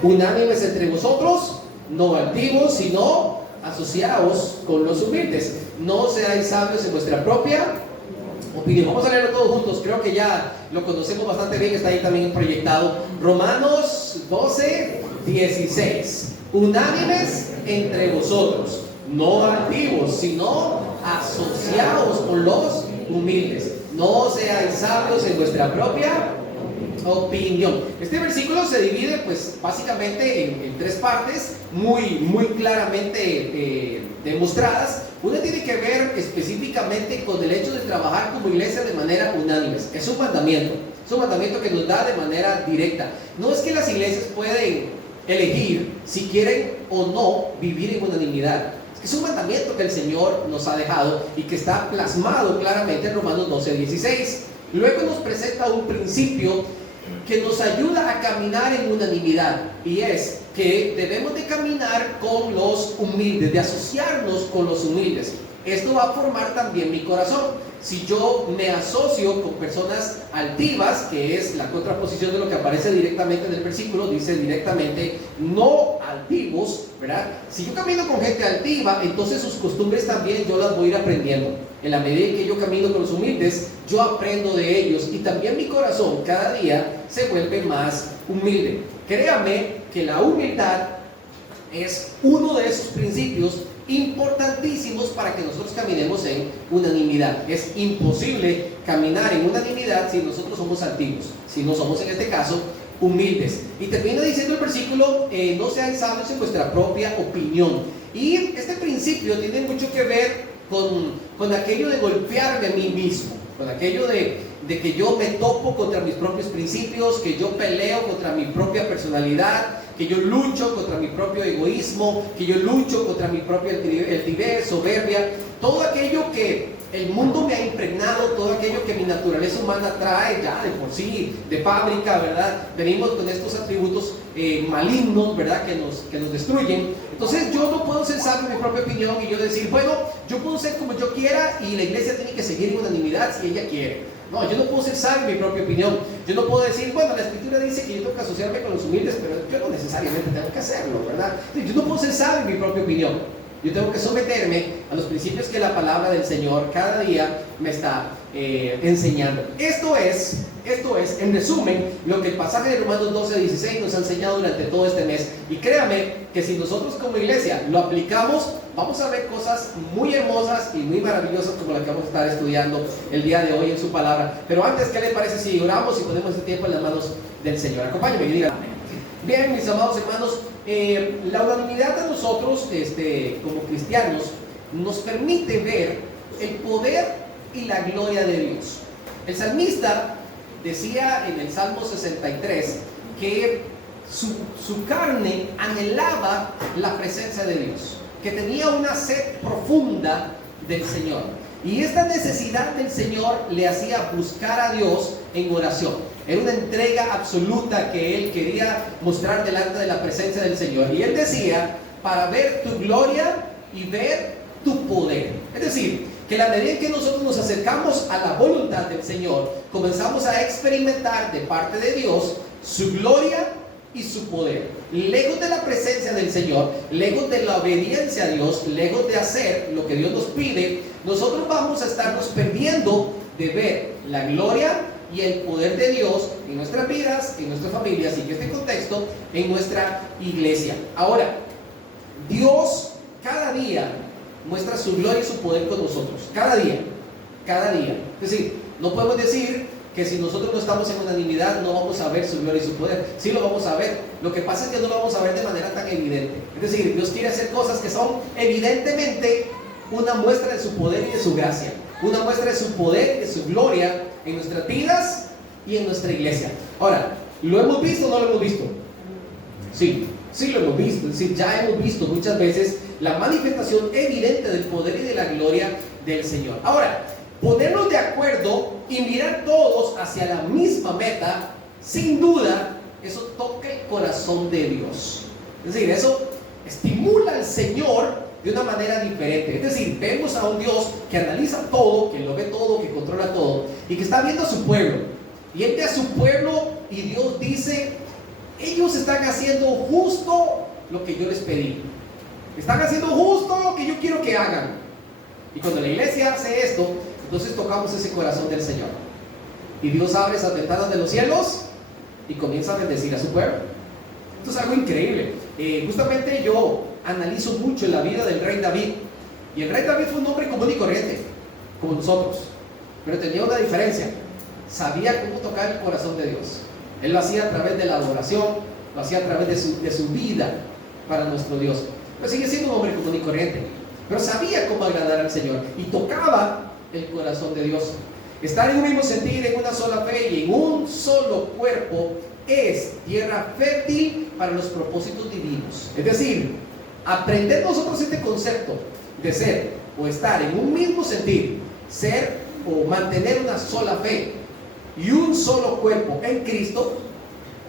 Unánimes entre vosotros, no altivos, sino asociados con los humildes. No seáis sabios en vuestra propia opinión. Vamos a leerlo todos juntos, creo que ya lo conocemos bastante bien, está ahí también proyectado. Romanos 12, 16. Unánimes entre vosotros, no altivos, sino asociados con los humildes. No seáis sabios en vuestra propia opinión. Este versículo se divide pues básicamente en tres partes muy claramente demostradas. Una tiene que ver específicamente con el hecho de trabajar como iglesia de manera unánime. Es un mandamiento que nos da de manera directa. No es que las iglesias pueden elegir si quieren o no vivir en unanimidad. Es un mandamiento que el Señor nos ha dejado y que está plasmado claramente en Romanos 12, 16. Luego nos presenta un principio que nos ayuda a caminar en unanimidad, y es que debemos de caminar con los humildes, de asociarnos con los humildes. Esto va a formar también mi corazón. Si yo me asocio con personas altivas, que es la contraposición de lo que aparece directamente en el versículo, dice directamente no altivos, ¿verdad? Si yo camino con gente altiva, entonces sus costumbres también yo las voy a ir aprendiendo. En la medida en que yo camino con los humildes, yo aprendo de ellos, y también mi corazón cada día se vuelve más humilde. Créame que la humildad es uno de esos principios importantísimos para que nosotros caminemos en unanimidad. Es imposible caminar en unanimidad si nosotros somos altivos, si no somos en este caso humildes. Y termina diciendo el versículo, no sean sabios en vuestra propia opinión. Y este principio tiene mucho que ver con aquello de golpearme a mí mismo, con aquello de que yo me topo contra mis propios principios, que yo peleo contra mi propia personalidad, que yo lucho contra mi propio egoísmo, que yo lucho contra mi propia altivez, soberbia, todo aquello que el mundo me ha impregnado, todo aquello que mi naturaleza humana trae ya de por sí, de fábrica, ¿verdad? Venimos con estos atributos malignos, ¿verdad? Que nos destruyen. Entonces yo no puedo ser sabio en mi propia opinión y yo decir, bueno, yo puedo ser como yo quiera y la iglesia tiene que seguir en unanimidad si ella quiere. No, yo no puedo ser sabio en mi propia opinión. Yo no puedo decir, bueno, la escritura dice que yo tengo que asociarme con los humildes, pero yo no necesariamente tengo que hacerlo, ¿verdad? Yo no puedo ser sabio en mi propia opinión. Yo tengo que someterme a los principios que la palabra del Señor cada día me está enseñando. Esto es, en resumen, lo que el pasaje de Romanos 12, 16 nos ha enseñado durante todo este mes. Y créame que si nosotros como iglesia lo aplicamos, vamos a ver cosas muy hermosas y muy maravillosas como la que vamos a estar estudiando el día de hoy en su palabra. Pero antes, ¿qué le parece si oramos y ponemos este tiempo en las manos del Señor? Acompáñenme y digan amén. Bien, mis amados hermanos, la unanimidad de nosotros como cristianos nos permite ver el poder y la gloria de Dios. El salmista decía en el Salmo 63 que su carne anhelaba la presencia de Dios, que tenía una sed profunda del Señor, y esta necesidad del Señor le hacía buscar a Dios en oración. Era una entrega absoluta que él quería mostrar delante de la presencia del Señor, y él decía, para ver tu gloria y ver tu poder. Es decir, que la medida en que nosotros nos acercamos a la voluntad del Señor, comenzamos a experimentar de parte de Dios su gloria y su poder. Lejos de la presencia del Señor, lejos de la obediencia a Dios, lejos de hacer lo que Dios nos pide, nosotros vamos a estarnos perdiendo de ver la gloria y el poder de Dios en nuestras vidas, en nuestras familias, y en este contexto, en nuestra iglesia. Ahora, Dios cada día muestra su gloria y su poder con nosotros, cada día. Es decir, no podemos decir que si nosotros no estamos en unanimidad no vamos a ver su gloria y su poder. Sí lo vamos a ver, lo que pasa es que no lo vamos a ver de manera tan evidente. Es decir, Dios quiere hacer cosas que son evidentemente una muestra de su poder y de su gracia, una muestra de su poder y de su gloria en nuestras vidas y en nuestra iglesia. Ahora, ¿lo hemos visto o no lo hemos visto? Sí lo hemos visto. Es decir, ya hemos visto muchas veces la manifestación evidente del poder y de la gloria del Señor. Ahora, ponernos de acuerdo y mirar todos hacia la misma meta, sin duda, eso toca el corazón de Dios. Es decir, eso estimula al Señor de una manera diferente. Es decir, vemos a un Dios que analiza todo, que lo ve todo, que controla todo, y que está viendo a su pueblo. Y Él ve a su pueblo y Dios dice, ellos están haciendo justo lo que yo les pedí. Están haciendo justo lo que yo quiero que hagan. Y cuando la iglesia hace esto, entonces tocamos ese corazón del Señor. Y Dios abre esas ventanas de los cielos y comienza a bendecir a su pueblo. Esto es algo increíble. Justamente yo analizo mucho la vida del rey David. Y el rey David fue un hombre común y corriente, como nosotros. Pero tenía una diferencia. Sabía cómo tocar el corazón de Dios. Él lo hacía a través de la adoración, lo hacía a través de su vida para nuestro Dios. Pero sigue siendo un hombre común y corriente. Pero sabía cómo agradar al Señor y tocaba el corazón de Dios. Estar en un mismo sentir, en una sola fe y en un solo cuerpo es tierra fértil para los propósitos divinos. Es decir, aprender nosotros este concepto de ser o estar en un mismo sentir, ser o mantener una sola fe y un solo cuerpo en Cristo,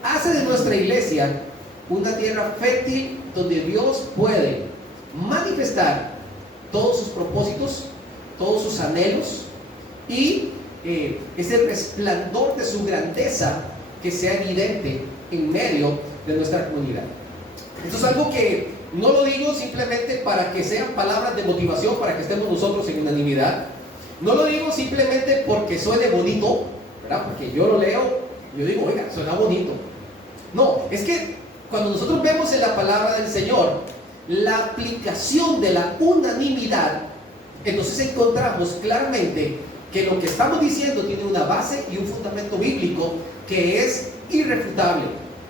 hace de nuestra iglesia una tierra fértil donde Dios puede manifestar todos sus propósitos, todos sus anhelos y ese resplandor de su grandeza que sea evidente en medio de nuestra comunidad. Esto es algo que no lo digo simplemente para que sean palabras de motivación, para que estemos nosotros en unanimidad. No lo digo simplemente porque suene bonito, ¿verdad? Porque yo lo leo, yo digo, oiga, suena bonito. No, es que cuando nosotros vemos en la palabra del Señor la aplicación de la unanimidad, entonces encontramos claramente que lo que estamos diciendo tiene una base y un fundamento bíblico que es irrefutable.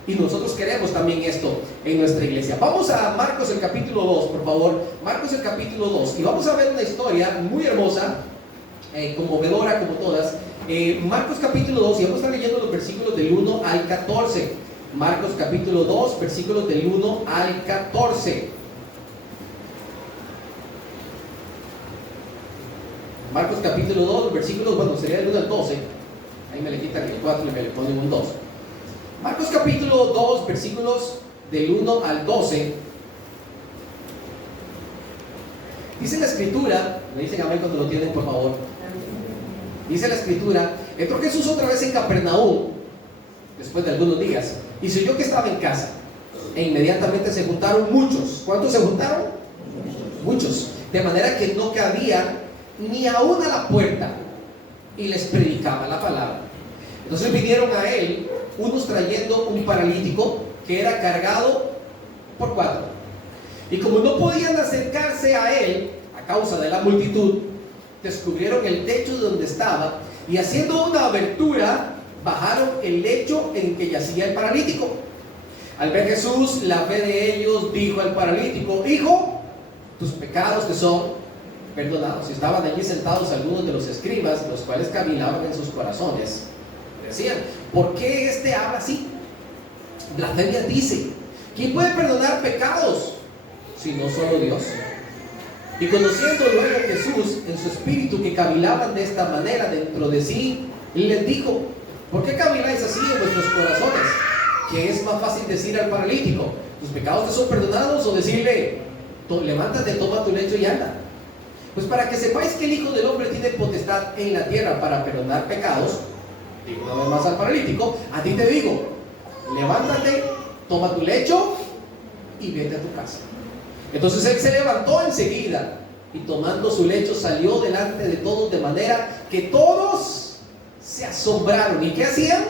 Y nosotros queremos también esto en nuestra iglesia. Vamos a Marcos el capítulo 2, por favor. Marcos el capítulo 2. Y vamos a ver una historia muy hermosa, conmovedora como todas. Marcos capítulo 2, y vamos a estar leyendo los versículos del 1 al 14. Marcos capítulo 2, versículos del 1 al 14. Marcos capítulo 2, versículos, bueno, sería del 1 al 12. Ahí me le quitan el 4 y me le ponen un 2. Marcos capítulo 2, versículos del 1 al 12. Dice la escritura, me dicen amén cuando lo tienen, por favor. Dice la escritura, entró Jesús otra vez en Capernaum, después de algunos días, y se oyó que estaba en casa. E inmediatamente se juntaron muchos. ¿Cuántos se juntaron? Muchos. De manera que no cabía ni aún a la puerta, y les predicaba la palabra. Entonces vinieron a él unos trayendo un paralítico que era cargado por 4. Y como no podían acercarse a él a causa de la multitud, descubrieron el techo donde estaba y haciendo una abertura bajaron el lecho en que yacía el paralítico. Al ver Jesús la fe de ellos, dijo al paralítico: hijo, tus pecados te son perdonados. Y estaban allí sentados algunos de los escribas, los cuales cavilaban en sus corazones. Decían: ¿por qué este habla así? Blasfemia dice. ¿Quién puede perdonar pecados sino solo Dios? Y conociendo luego Jesús en su espíritu que cavilaban de esta manera dentro de sí, les dijo: ¿por qué caviláis así en vuestros corazones? ¿Que es más fácil decir al paralítico: tus pecados te son perdonados, o decirle: levántate, toma tu lecho y anda? Pues para que sepáis que el Hijo del Hombre tiene potestad en la tierra para perdonar pecados, digo una vez más al paralítico, a ti te digo: levántate, toma tu lecho y vete a tu casa. Entonces él se levantó enseguida y tomando su lecho salió delante de todos, de manera que todos se asombraron. ¿Y qué hacían?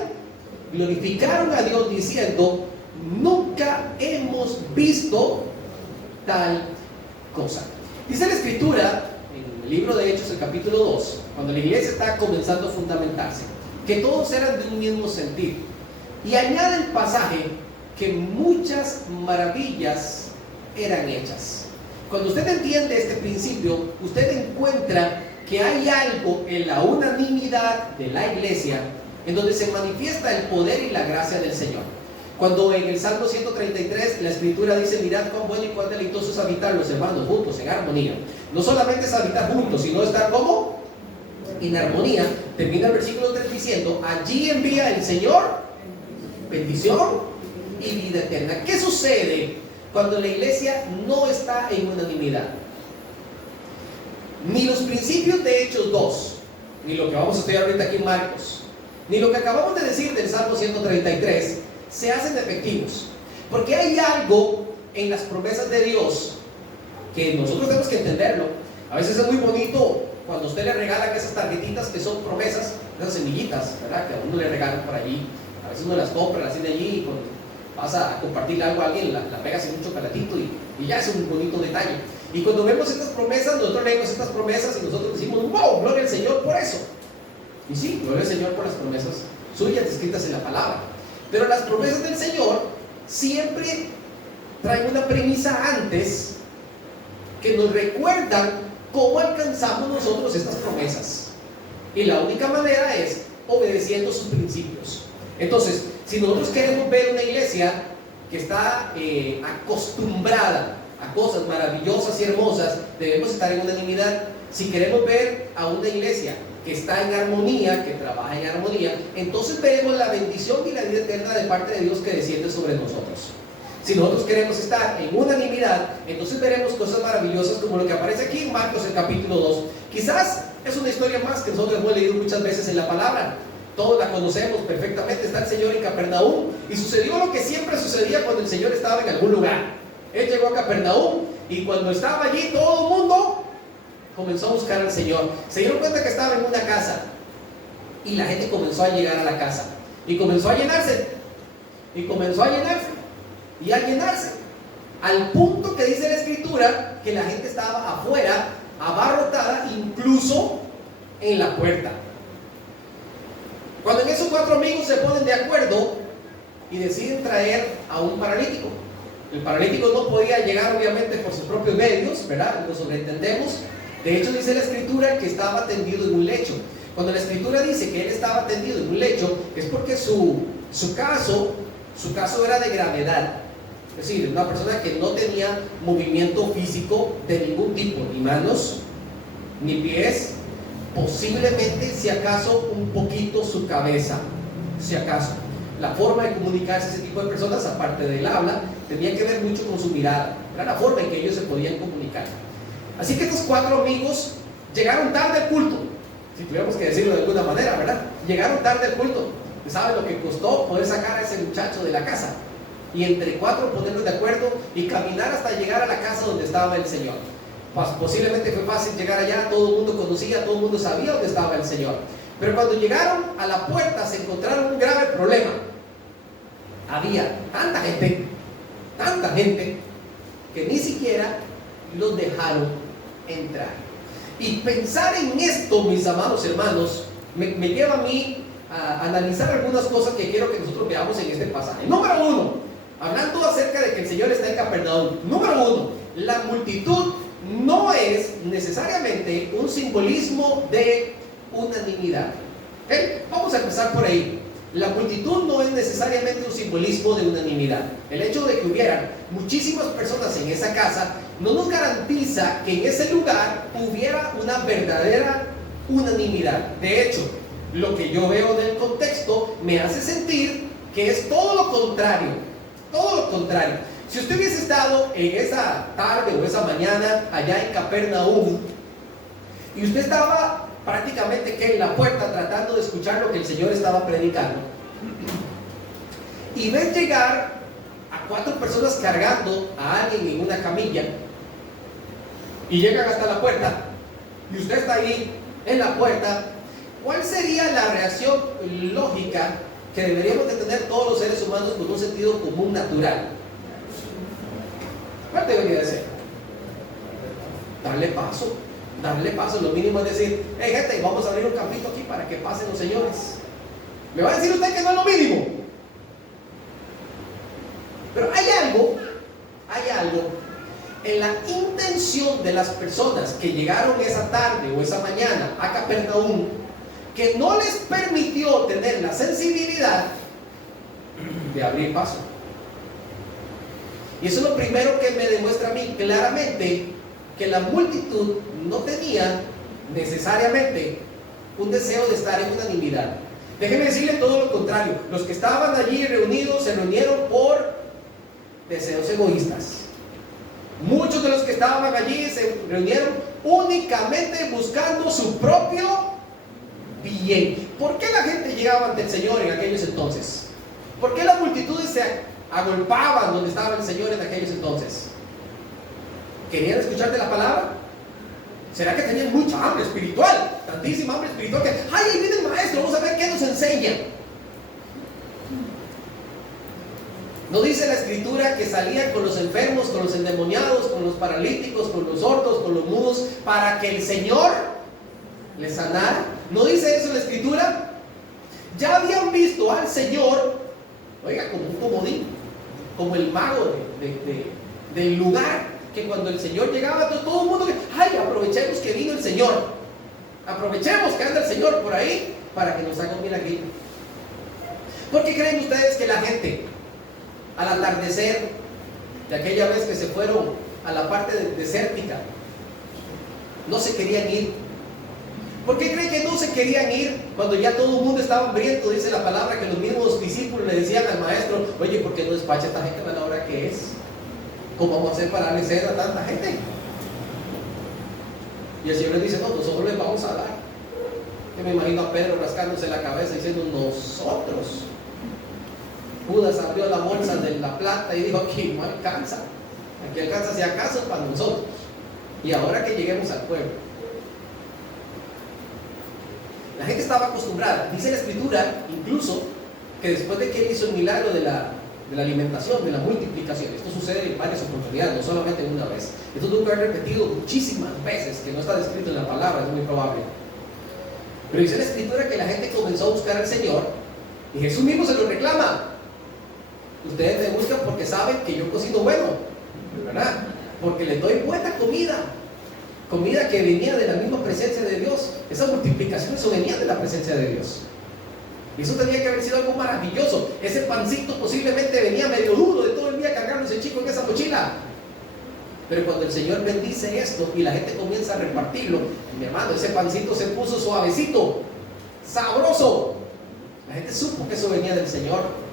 Glorificaron a Dios diciendo: nunca hemos visto tal cosa. Dice la escritura en el libro de Hechos, el capítulo 2, cuando la iglesia está comenzando a fundamentarse, que todos eran de un mismo sentir. Y añade el pasaje que muchas maravillas eran hechas. Cuando usted entiende este principio, usted encuentra que hay algo en la unanimidad de la iglesia en donde se manifiesta el poder y la gracia del Señor. Cuando en el Salmo 133 la escritura dice: mirad cuán bueno y cuán deleitoso es habitar los hermanos juntos en armonía. No solamente es habitar juntos, sino estar como en armonía. Termina el versículo 3 diciendo: allí envía el Señor bendición y vida eterna. ¿Qué sucede cuando la iglesia no está en unanimidad? Ni los principios de Hechos 2, ni lo que vamos a estudiar ahorita aquí en Marcos, ni lo que acabamos de decir del Salmo 133 se hacen efectivos. Porque hay algo en las promesas de Dios que nosotros tenemos que entenderlo. A veces es muy bonito cuando usted le regalan esas tarjetitas que son promesas, esas semillitas, ¿verdad? Que a uno le regalan por allí. A veces uno las compra, las tiene allí y cuando vas a compartirle algo a alguien, la pegas en un chocolatito y ya es un bonito detalle. Y cuando vemos estas promesas, nosotros leemos estas promesas y nosotros decimos, wow, gloria al Señor por eso. Y sí, gloria al Señor por las promesas suyas escritas en la palabra. Pero las promesas del Señor siempre traen una premisa antes que nos recuerdan cómo alcanzamos nosotros estas promesas. Y la única manera es obedeciendo sus principios. Entonces, si nosotros queremos ver una iglesia que está acostumbrada a cosas maravillosas y hermosas, debemos estar en unanimidad. Si queremos ver a una iglesia que está en armonía, que trabaja en armonía, entonces veremos la bendición y la vida eterna de parte de Dios que desciende sobre nosotros. Si nosotros queremos estar en unanimidad, entonces veremos cosas maravillosas como lo que aparece aquí en Marcos, el capítulo 2. Quizás es una historia más que nosotros hemos leído muchas veces en la palabra. Todos la conocemos perfectamente. Está el Señor en Capernaum y sucedió lo que siempre sucedía cuando el Señor estaba en algún lugar. Él llegó a Capernaum y cuando estaba allí todo el mundo comenzó a buscar al Señor. Se dieron cuenta que estaba en una casa y la gente comenzó a llegar a la casa y comenzó a llenarse y comenzó a llenarse y a llenarse al punto que dice la Escritura que la gente estaba afuera abarrotada, incluso en la puerta. Cuando en esos 4 amigos se ponen de acuerdo y deciden traer a un paralítico. El paralítico no podía llegar obviamente por sus propios medios, ¿verdad? Lo sobreentendemos. De hecho dice la Escritura que estaba tendido en un lecho. Cuando la Escritura dice que él estaba tendido en un lecho, es porque su caso era de gravedad. Es decir, una persona que no tenía movimiento físico de ningún tipo, ni manos, ni pies, posiblemente, si acaso, un poquito su cabeza, si acaso. La forma de comunicarse a ese tipo de personas, aparte del habla, tenía que ver mucho con su mirada. Era la forma en que ellos se podían comunicar. Así que estos 4 amigos llegaron tarde al culto, si tuviéramos que decirlo de alguna manera, ¿verdad? Llegaron tarde al culto. ¿Saben lo que costó poder sacar a ese muchacho de la casa? Y entre 4 ponernos de acuerdo y caminar hasta llegar a la casa donde estaba el Señor. Pues posiblemente fue fácil llegar allá, todo el mundo conocía, todo el mundo sabía dónde estaba el Señor. Pero cuando llegaron a la puerta se encontraron un grave problema. Había tanta gente, que ni siquiera los dejaron entrar. Y pensar en esto, mis amados hermanos, me lleva a mí a analizar algunas cosas que quiero que nosotros veamos en este pasaje. Número 1, hablando acerca de que el Señor está en Capernaum. Número 1, la multitud no es necesariamente un simbolismo de unanimidad. Vamos a empezar por ahí. La multitud no es necesariamente un simbolismo de unanimidad. El hecho de que hubieran muchísimas personas en esa casa no nos garantiza que en ese lugar hubiera una verdadera unanimidad. De hecho, lo que yo veo del contexto me hace sentir que es todo lo contrario. Todo lo contrario. Si usted hubiese estado en esa tarde o esa mañana allá en Capernaum y usted estaba prácticamente que en la puerta tratando de escuchar lo que el Señor estaba predicando y ves llegar a 4 personas cargando a alguien en una camilla y llegan hasta la puerta y usted está ahí en la puerta, ¿cuál sería la reacción lógica que deberíamos de tener todos los seres humanos con un sentido común natural? ¿Cuál debería de ser? Darle paso, lo mínimo es decir, hey gente, vamos a abrir un campito aquí para que pasen los señores. ¿Me va a decir usted que no es lo mínimo? Pero hay algo en la intención de las personas que llegaron esa tarde o esa mañana a Capernaum que no les permitió tener la sensibilidad de abrir paso. Y eso es lo primero que me demuestra a mí claramente que la multitud no tenía necesariamente un deseo de estar en unanimidad. Déjenme decirle todo lo contrario. Los que estaban allí reunidos se reunieron por deseos egoístas. Muchos Muchos de los que estaban allí se reunieron únicamente buscando su propio bien. ¿Por qué la gente llegaba ante el Señor en aquellos entonces? ¿Por qué las multitudes se agolpaban donde estaba el Señor en aquellos entonces? ¿Querían escuchar de la palabra? ¿Será que tenían mucha hambre espiritual? Tantísima hambre espiritual que, ¡ay, ahí viene el maestro! Vamos a ver qué nos enseña. ¿No dice la Escritura que salían con los enfermos, con los endemoniados, con los paralíticos, con los sordos, con los mudos, para que el Señor les sanara? ¿No dice eso la Escritura? Ya habían visto al Señor, oiga, como un comodín, como el mago del lugar, que cuando el Señor llegaba, todo el mundo, ¡ay, aprovechemos que vino el Señor! Aprovechemos que anda el Señor por ahí para que nos haga un milagrito. ¿Por qué creen ustedes que la gente, al atardecer de aquella vez que se fueron a la parte desértica, no se querían ir? ¿Por qué creen que no se querían ir cuando ya todo el mundo estaba hambriento? Dice la palabra que los mismos discípulos le decían al maestro, oye, ¿por qué no despacha esta gente a la hora que es? ¿Cómo vamos a hacer para darle sed a tanta gente? Y el Señor les dice, no, nosotros les vamos a dar. Yo me imagino a Pedro rascándose la cabeza diciendo, nosotros. Judas abrió la bolsa de la plata y dijo, aquí no alcanza. Aquí alcanza si acaso para nosotros. Y ahora que lleguemos al pueblo. La gente estaba acostumbrada. Dice la Escritura, incluso, que después de que él hizo el milagro de la alimentación, de la multiplicación, esto sucede en varias oportunidades, no solamente una vez. Esto tuvo que haber repetido muchísimas veces, que no está descrito en la palabra, es muy probable. Pero dice la Escritura que la gente comenzó a buscar al Señor y Jesús mismo se lo reclama. Ustedes me buscan porque saben que yo cocino bueno, ¿verdad? Porque les doy buena comida, comida que venía de la misma presencia de Dios. Esa multiplicación, eso venía de la presencia de Dios. Y eso tenía que haber sido algo maravilloso. Ese pancito posiblemente venía medio duro de todo el día cargando ese chico en esa mochila. Pero cuando el Señor bendice esto y la gente comienza a repartirlo, mi hermano, ese pancito se puso suavecito, sabroso. La gente supo que eso venía del Señor.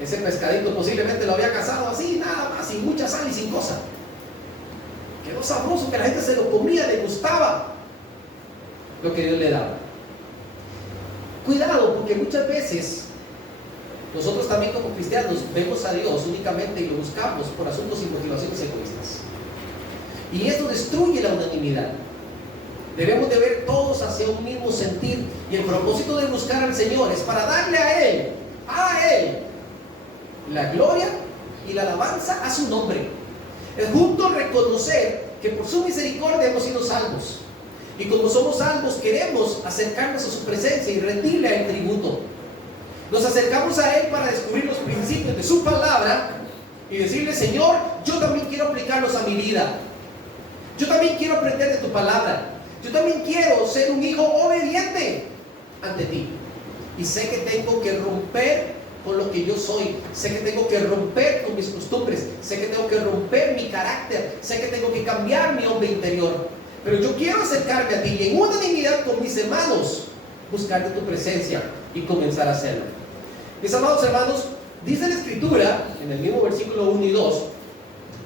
Ese pescadito posiblemente lo había cazado así, nada más, sin mucha sal y sin cosa. Quedó sabroso, que la gente se lo comía, le gustaba lo que Dios le daba. Cuidado, porque muchas veces nosotros también como cristianos vemos a Dios únicamente y lo buscamos por asuntos y motivaciones egoístas. Y esto destruye la unanimidad. Debemos de ver todos hacia un mismo sentir. Y el propósito de buscar al Señor es para darle a Él, la gloria y la alabanza a su nombre. Es justo reconocer que por su misericordia hemos sido salvos. Y como somos salvos, queremos acercarnos a su presencia y rendirle a Él tributo. Nos acercamos a Él para descubrir los principios de su palabra y decirle, Señor, yo también quiero aplicarlos a mi vida. Yo también quiero aprender de tu palabra. Yo también quiero ser un hijo obediente ante ti. Y sé que tengo que romper con lo que yo soy. Sé que tengo que romper con mis costumbres. Sé que tengo que romper mi carácter. Sé que tengo que cambiar mi hombre interior. Pero yo quiero acercarme a ti y en unanimidad con mis hermanos buscar de tu presencia y comenzar a hacerlo. Mis amados hermanos, dice la Escritura en el mismo versículo 1 y 2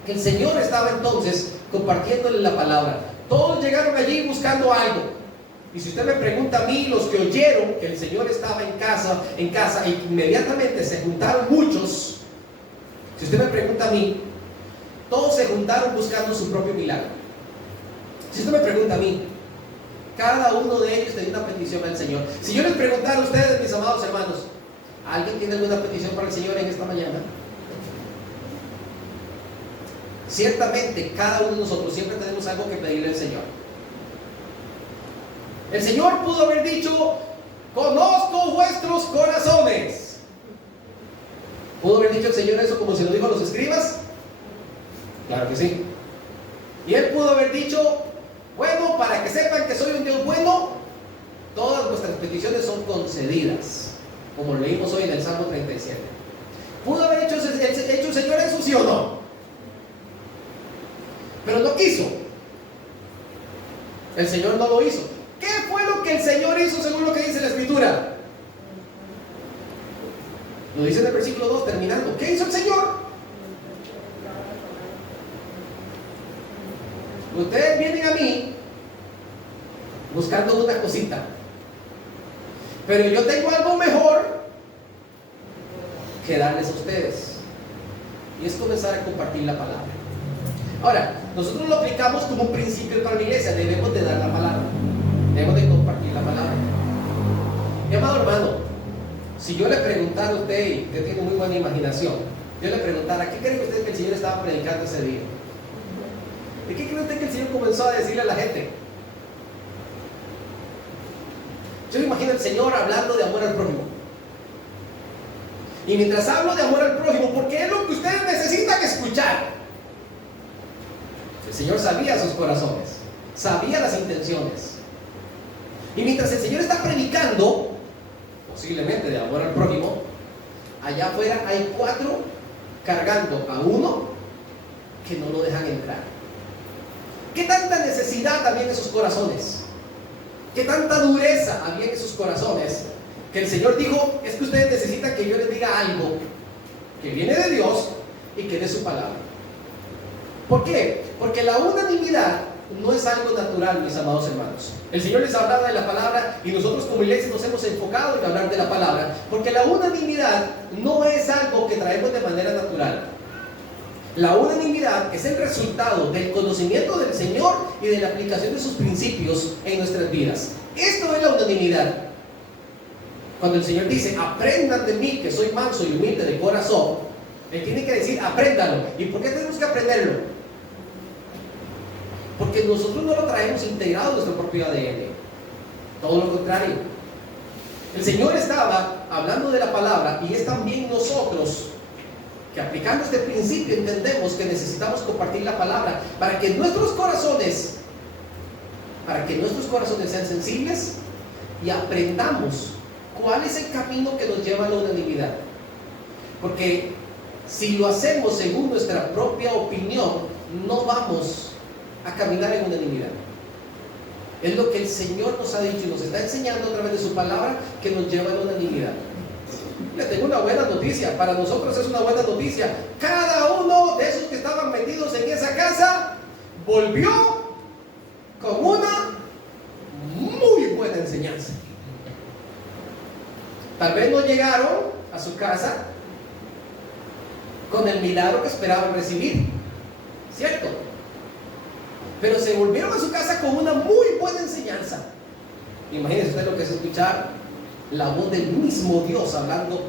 que el Señor estaba entonces compartiéndole la palabra. Todos llegaron allí buscando algo. Y si usted me pregunta a mí, los que oyeron que el Señor estaba en casa y inmediatamente se juntaron muchos, si usted me pregunta a mí, todos se juntaron buscando su propio milagro. Si usted me pregunta a mí, cada uno de ellos tenía una petición al Señor. Si yo les preguntara a ustedes, mis amados hermanos, ¿alguien tiene alguna petición para el Señor en esta mañana? Ciertamente, cada uno de nosotros siempre tenemos algo que pedirle al Señor. El Señor pudo haber dicho, conozco vuestros corazones. ¿Pudo haber dicho el Señor eso como se lo dijo a los escribas? Claro que sí. Y Él pudo haber dicho, bueno, para que sepan que soy un Dios bueno, todas vuestras peticiones son concedidas, como leímos hoy en el Salmo 37. ¿Pudo haber hecho el Señor eso, sí o no? Pero no quiso. El Señor no lo hizo. ¿Qué fue lo que el Señor hizo según lo que dice la Escritura? Lo dice en el versículo 2 terminando. ¿Qué hizo el Señor? Porque ustedes vienen a mí buscando una cosita, pero yo tengo algo mejor que darles a ustedes, y es comenzar a compartir la palabra. Ahora, nosotros lo aplicamos como un principio para la iglesia. Debemos de dar la palabra, debemos de compartir la palabra. Mi amado hermano, si yo le preguntara a usted, y usted tiene muy buena imaginación, yo le preguntara, ¿qué cree usted que el Señor estaba predicando ese día? ¿Y qué cree usted que el Señor comenzó a decirle a la gente? Yo me imagino al Señor hablando de amor al prójimo. Y mientras hablo de amor al prójimo, porque es lo que ustedes necesitan escuchar, el Señor sabía sus corazones, sabía las intenciones. Y mientras el Señor está predicando, posiblemente de amor al prójimo, allá afuera hay 4 cargando a uno que no lo dejan entrar. ¿Qué tanta necesidad había en sus corazones? ¿Qué tanta dureza había en sus corazones? Que el Señor dijo, es que ustedes necesitan que yo les diga algo que viene de Dios y que dé su palabra. ¿Por qué? Porque la unanimidad no es algo natural, mis amados hermanos. El Señor les hablaba de la palabra y nosotros como iglesia nos hemos enfocado en hablar de la palabra, porque la unanimidad no es algo que traemos de manera natural. La unanimidad es el resultado del conocimiento del Señor y de la aplicación de sus principios en nuestras vidas. Esto es la unanimidad. Cuando el Señor dice, aprendan de mí que soy manso y humilde de corazón, Él tiene que decir, apréndalo. ¿Y por qué tenemos que aprenderlo? Porque nosotros no lo traemos integrado en nuestro propio ADN. Todo lo contrario. El Señor estaba hablando de la palabra y es también nosotros que aplicando este principio entendemos que necesitamos compartir la palabra para que nuestros corazones sean sensibles y aprendamos cuál es el camino que nos lleva a la unanimidad. Porque si lo hacemos según nuestra propia opinión, no vamos a caminar en unanimidad. Es lo que el Señor nos ha dicho y nos está enseñando a través de su palabra, que nos lleva a la unanimidad. Le tengo una buena noticia, para nosotros es una buena noticia. Cada uno de esos que estaban metidos en esa casa volvió con una muy buena enseñanza. Tal vez no llegaron a su casa con el milagro que esperaban recibir, ¿cierto? Pero se volvieron a su casa con una muy buena enseñanza. Imagínense usted lo que es escuchar la voz del mismo Dios hablando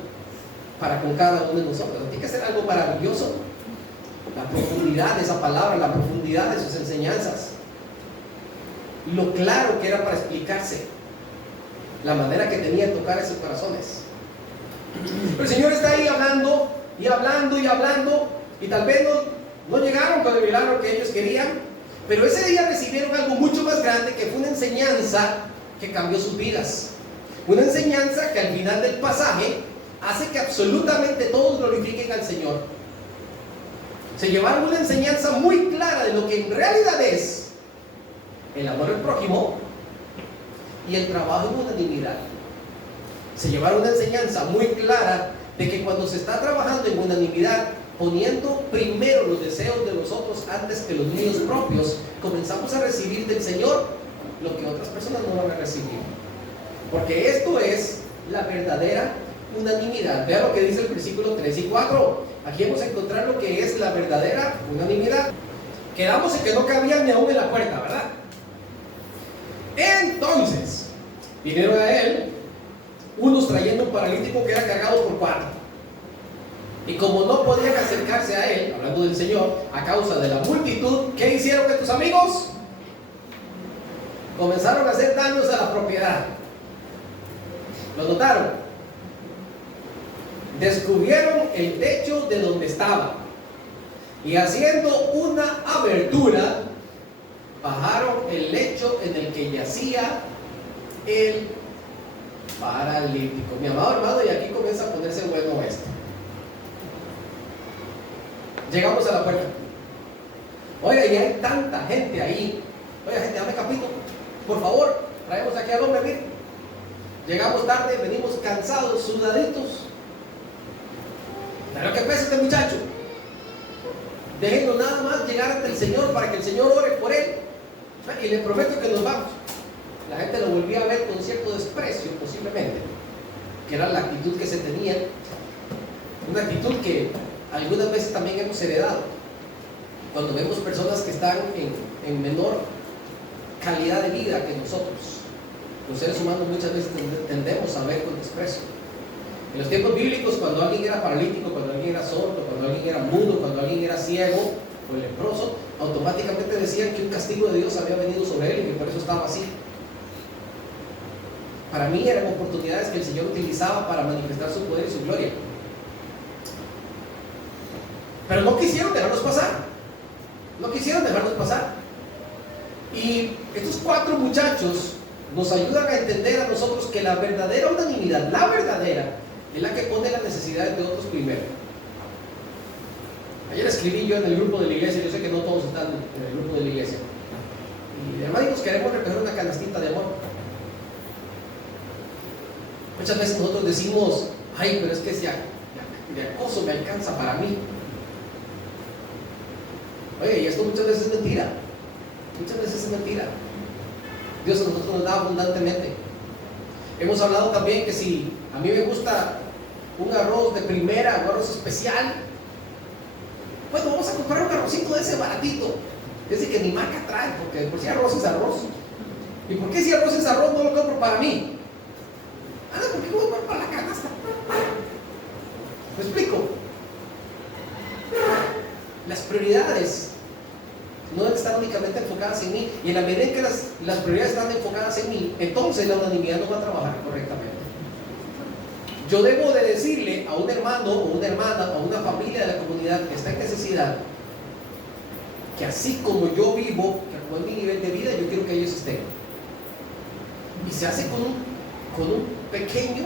para con cada uno de nosotros. Tiene que ser algo maravilloso. La profundidad de esa palabra, la profundidad de sus enseñanzas, lo claro que era para explicarse, la manera que tenía de tocar esos corazones. Pero el Señor está ahí hablando y hablando y hablando, y tal vez no llegaron con el milagro que ellos querían, pero ese día recibieron algo mucho más grande, que fue una enseñanza que cambió sus vidas. Una enseñanza que al final del pasaje hace que absolutamente todos glorifiquen al Señor. Se llevaron una enseñanza muy clara de lo que en realidad es el amor al prójimo y el trabajo en unanimidad. Se llevaron una enseñanza muy clara de que cuando se está trabajando en unanimidad, poniendo primero los deseos de los otros antes que los míos propios, comenzamos a recibir del Señor lo que otras personas no van a recibir. Porque esto es la verdadera unanimidad. Vea lo que dice el versículo 3 y 4. Aquí hemos encontrado lo que es la verdadera unanimidad. Quedamos en que no cabía ni aún en la puerta, ¿verdad? Entonces vinieron a él unos trayendo un paralítico que era cargado por 4. Y como no podían acercarse a él, hablando del Señor, a causa de la multitud, ¿qué hicieron estos amigos? Comenzaron a hacer daños a la propiedad. ¿Lo notaron? Descubrieron el techo de donde estaba y haciendo una abertura, bajaron el lecho en el que yacía el paralítico. Mi amado hermano, y aquí comienza a ponerse bueno esto. Llegamos a la puerta. Oiga, y hay tanta gente ahí. Oiga, gente, dame capito, por favor, traemos aquí al hombre, mire. Llegamos tarde, venimos cansados, sudaditos. ¿Pero qué pesa este muchacho? Déjenlo nada más llegar ante el Señor para que el Señor ore por él. Y le prometo que nos vamos. La gente lo volvía a ver con cierto desprecio, posiblemente, que era la actitud que se tenía, una actitud que algunas veces también hemos heredado. Cuando vemos personas que están en menor calidad de vida que nosotros, los seres humanos muchas veces tendemos a ver con desprecio. En los tiempos bíblicos, cuando alguien era paralítico, cuando alguien era sordo, cuando alguien era mudo, cuando alguien era ciego o leproso, automáticamente decían que un castigo de Dios había venido sobre él y que por eso estaba así. Para mí eran oportunidades que el Señor utilizaba para manifestar su poder y su gloria. Pero no quisieron dejarnos pasar. No quisieron dejarnos pasar. Y estos 4 muchachos nos ayudan a entender a nosotros que la verdadera unanimidad, la verdadera, es la que pone las necesidades de otros primero. Ayer escribí yo en el grupo de la iglesia, yo sé que no todos están en el grupo de la iglesia, y hermanos, queremos recoger una canastita de amor. Muchas veces nosotros decimos, ay, pero es que ese de acoso me alcanza para mí. Oye, y esto muchas veces es mentira. Muchas veces es mentira. Dios a nosotros nos da abundantemente. Hemos hablado también que si a mí me gusta un arroz de primera, un arroz especial, bueno, vamos a comprar un arrocito de ese baratito, ese que ni marca trae, porque por si arroz es arroz. ¿Y por qué si arroz es arroz no lo compro para mí? ¿Por qué no lo compro para la canasta? ¿Me explico? Las prioridades no deben estar únicamente enfocadas en mí, y en la medida en que las prioridades están enfocadas en mí, entonces la unanimidad no va a trabajar correctamente. Yo debo de decirle a un hermano o una hermana o una familia de la comunidad que está en necesidad que así como yo vivo, que como es mi nivel de vida, yo quiero que ellos estén. Y se hace con un pequeño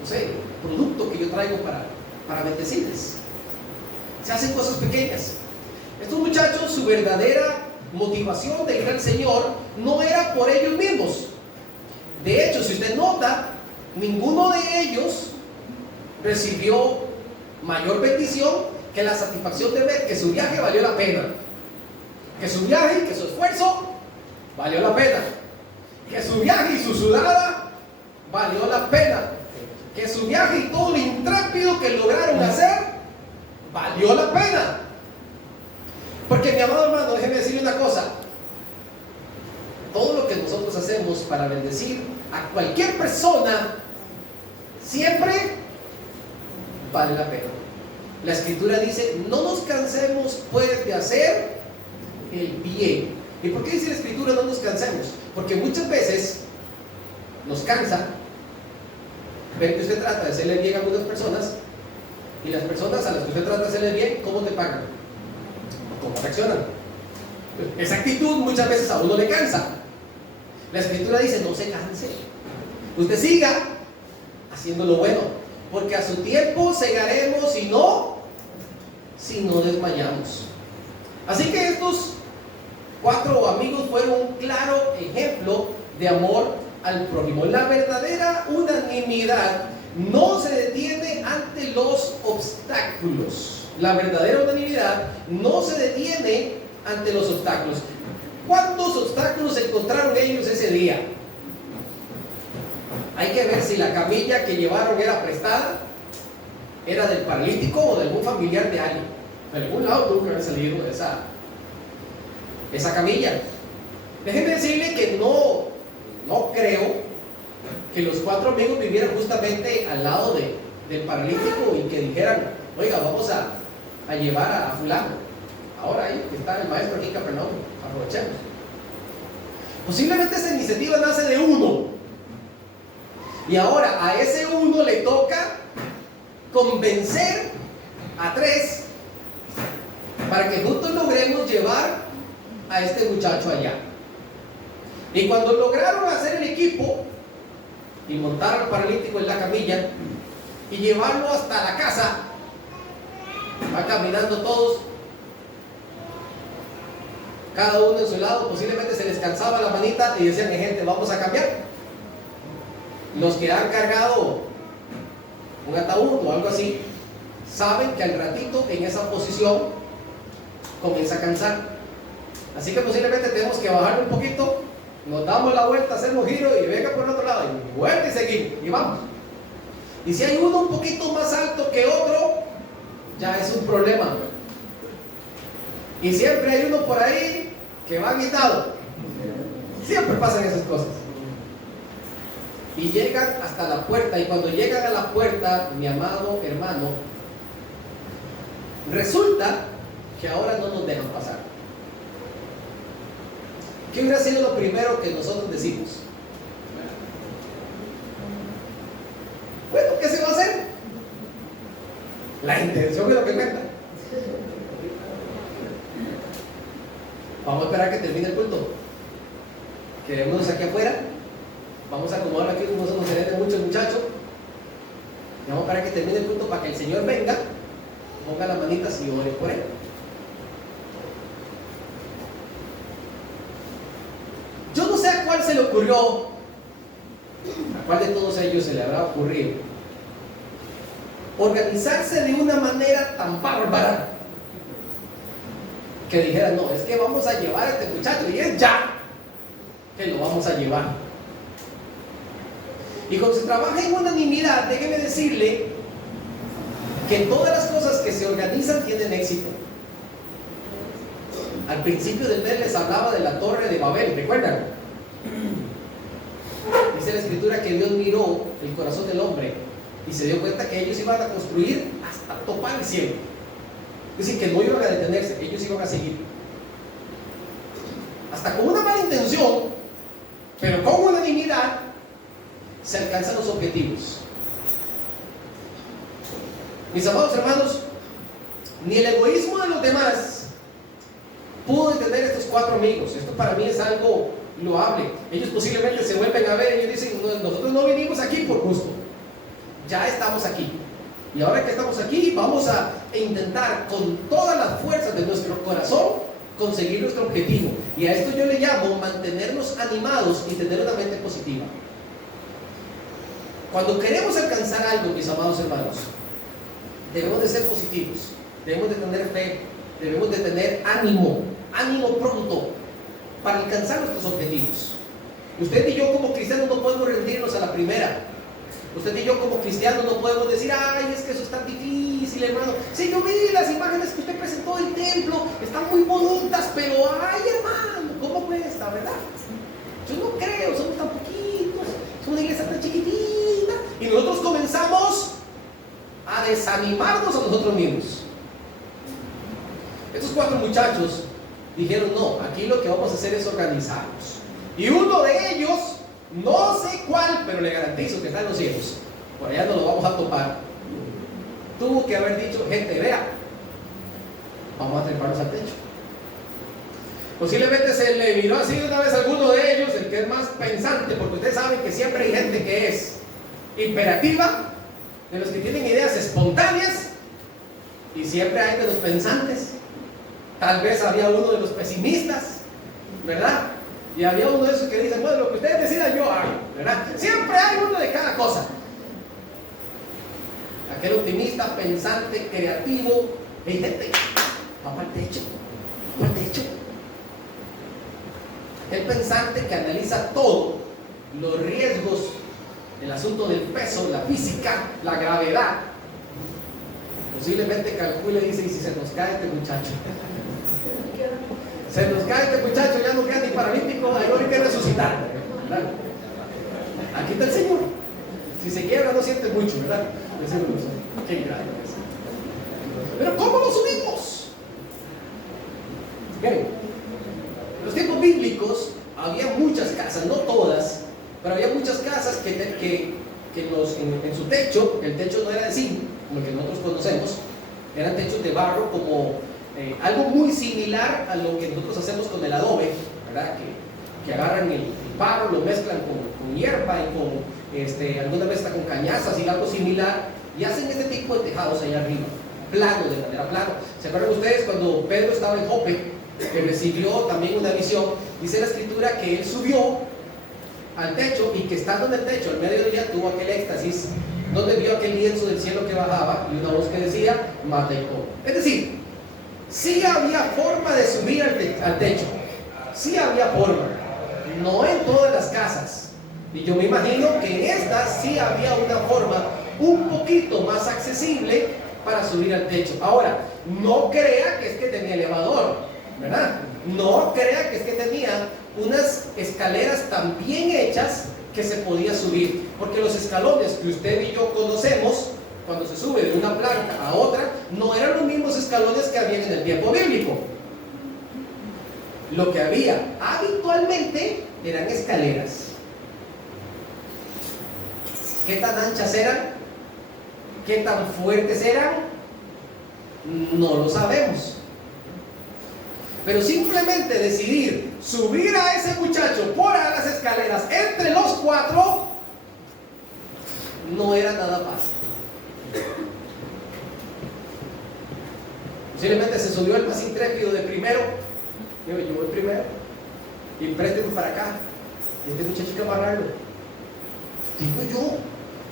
no sé, producto que yo traigo para bendecirles. Se hacen cosas pequeñas. Estos muchachos, su verdadera motivación de ir al Señor no era por ellos mismos. De hecho, si usted nota, ninguno de ellos recibió mayor bendición que la satisfacción de ver que su viaje valió la pena, que su viaje y que su esfuerzo valió la pena, que su viaje y su sudada valió la pena, que su viaje y todo lo intrépido que lograron hacer valió la pena. Porque mi amado hermano, déjeme decirle una cosa: todo lo que nosotros hacemos para bendecir a cualquier persona siempre vale la pena. La Escritura dice: no nos cansemos pues de hacer el bien. ¿Y por qué dice la Escritura no nos cansemos? Porque muchas veces nos cansa ver que usted trata de hacerle bien a algunas personas, y las personas a las que usted trata de hacerle bien, ¿cómo te pagan? ¿Cómo reaccionan? Esa actitud muchas veces a uno le cansa. La Escritura dice: no se canse, usted siga haciendo lo bueno, porque a su tiempo segaremos si no desmayamos. Así que estos 4 amigos fueron un claro ejemplo de amor al prójimo. La verdadera unanimidad no se detiene ante los obstáculos. La verdadera unanimidad no se detiene ante los obstáculos. ¿Cuántos obstáculos encontraron ellos ese día? Hay que ver si la camilla que llevaron era prestada, era del paralítico o de algún familiar de alguien. De algún lado tuvo que haber salido esa camilla. Déjenme decirle que no creo que los 4 amigos vivieran justamente al lado del paralítico y que dijeran: oiga, vamos a llevar a fulano. Ahora ahí está el maestro aquí en Capernaum, aprovechemos. Posiblemente esa iniciativa nace de uno, y ahora a ese uno le toca convencer a 3 para que juntos logremos llevar a este muchacho allá. Y cuando lograron hacer el equipo y montar al paralítico en la camilla y llevarlo hasta la casa, va caminando todos, cada uno en su lado, posiblemente se les cansaba la manita y decían: gente, vamos a cambiar. Los que han cargado un ataúd o algo así saben que al ratito en esa posición comienza a cansar. Así que posiblemente tenemos que bajarle un poquito, nos damos la vuelta, hacemos giro y venga por el otro lado y vuelta y seguimos y vamos. Y si hay uno un poquito más alto que otro, ya es un problema. Y siempre hay uno por ahí que va quitado. Siempre pasan esas cosas. Y llegan hasta la puerta, y cuando llegan a la puerta, mi amado hermano, resulta que ahora no nos dejan pasar. ¿Qué hubiera sido lo primero que nosotros decimos? Bueno, ¿qué se va a hacer? La intención es lo que cuenta. Vamos a esperar que termine el culto. Quedémonos aquí afuera. Vamos a acomodar aquí, no se nos hereden muchos muchachos. Y vamos a esperar que termine el culto para que el Señor venga, ponga las manitas y ore por él. Yo no sé a cuál se le ocurrió, a cuál de todos ellos se le habrá ocurrido organizarse de una manera tan bárbara que dijera, no, es que vamos a llevar a este muchacho y es ya que lo vamos a llevar. Y cuando se trabaja en unanimidad, déjeme decirle que todas las cosas que se organizan tienen éxito. Al principio del mes les hablaba de la torre de Babel, ¿recuerdan? Dice la escritura que Dios miró el corazón del hombre y se dio cuenta que ellos iban a construir hasta topar el cielo. Es decir, que no iban a detenerse, ellos iban a seguir. Hasta con una mala intención, pero con unanimidad, se alcanzan los objetivos. Mis amados hermanos, ni el egoísmo de los demás pudo detener a estos 4 amigos. Esto para mí es algo loable. Ellos posiblemente se vuelven a ver y ellos dicen, nosotros no vinimos aquí por gusto, ya estamos aquí. Y ahora que estamos aquí, vamos a intentar con todas las fuerzas de nuestro corazón conseguir nuestro objetivo. Y a esto yo le llamo mantenernos animados y tener una mente positiva. Cuando queremos alcanzar algo, mis amados hermanos, debemos de ser positivos, debemos de tener fe, debemos de tener ánimo pronto para alcanzar nuestros objetivos. Usted y yo como cristianos no podemos rendirnos a la primera. Usted y yo como cristianos no podemos decir, ay, es que eso es tan difícil, hermano. Sí, yo vi las imágenes que usted presentó del templo, están muy bonitas, pero ay, hermano, ¿cómo cuesta, verdad? Yo no creo, somos tan poquitos, es una iglesia tan chiquitita. Y nosotros comenzamos a desanimarnos a nosotros mismos. Estos 4 muchachos dijeron, no, aquí lo que vamos a hacer es organizarnos. Y uno de ellos, no sé cuál, pero le garantizo que está en los cielos, por allá no lo vamos a topar, tuvo que haber dicho, gente, vea, vamos a treparnos al techo. Posiblemente se le miró así una vez a alguno de ellos, el que es más pensante, porque ustedes saben que siempre hay gente que es imperativa, de los que tienen ideas espontáneas, y siempre hay de los pensantes. Tal vez había uno de los pesimistas, ¿verdad? Y había uno de esos que dicen, bueno, lo que ustedes decidan yo hago, ¿verdad? Siempre hay uno de cada cosa. Aquel optimista, pensante, creativo, hey, gente, vamos al techo, vamos al techo. Aquel pensante que analiza todo, los riesgos, el asunto del peso, la física, la gravedad. Posiblemente calcule y dice, y si se nos cae este muchacho, se nos cae este muchacho, ya no queda ni paralítico, hay que resucitar, ¿verdad? Aquí está el Señor. Si se quiebra no siente mucho, ¿verdad? Decimos, qué grande es. Pero ¿cómo lo subimos? Miren, en los tiempos bíblicos había muchas casas, no todas, pero había muchas casas que en su techo, el techo no era de zinc, como el que nosotros conocemos, eran techos de barro, como algo muy similar a lo que nosotros hacemos con el adobe, ¿verdad? Que agarran el barro, lo mezclan con hierba y con, alguna vez está con cañazas y algo similar, y hacen este tipo de tejados allá arriba, plano, de manera plano. ¿Se acuerdan ustedes cuando Pedro estaba en Jope, que recibió también una visión? Dice la escritura que él subió al techo y que estando en el techo al mediodía tuvo aquel éxtasis donde vio aquel lienzo del cielo que bajaba y una voz que decía, mata y come. Es decir, sí había forma de subir al techo, sí había forma, no en todas las casas. Y yo me imagino que en estas sí había una forma un poquito más accesible para subir al techo. Ahora, no crea que es que tenía elevador, ¿verdad? No crea que es que tenía unas escaleras tan bien hechas que se podía subir, porque los escalones que usted y yo conocemos cuando se sube de una planta a otra no eran los mismos escalones que habían en el tiempo bíblico. Lo que había habitualmente eran escaleras. ¿Qué tan anchas eran? ¿Qué tan fuertes eran? No lo sabemos. Pero simplemente decidir subir a ese muchacho por a las escaleras entre los cuatro no era nada fácil. Posiblemente se subió el más intrépido de primero. Yo voy primero y présteme para acá. Y este muchacho hay que amarrarlo. Digo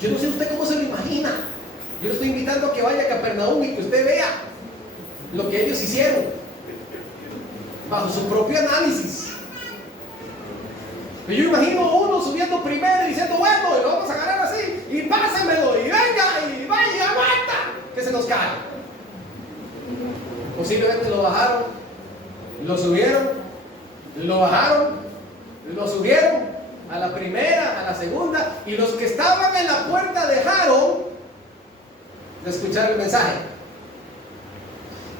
yo no sé usted cómo se lo imagina. Yo lo estoy invitando a que vaya a Capernaum y que usted vea lo que ellos hicieron bajo su propio análisis. Yo imagino uno subiendo primero y diciendo, bueno, y lo vamos a agarrar así, y pásemelo, y venga, y vaya, aguanta, que se nos cae. Posiblemente lo bajaron, lo subieron, lo bajaron, lo subieron a la primera, a la segunda, y los que estaban en la puerta dejaron de escuchar el mensaje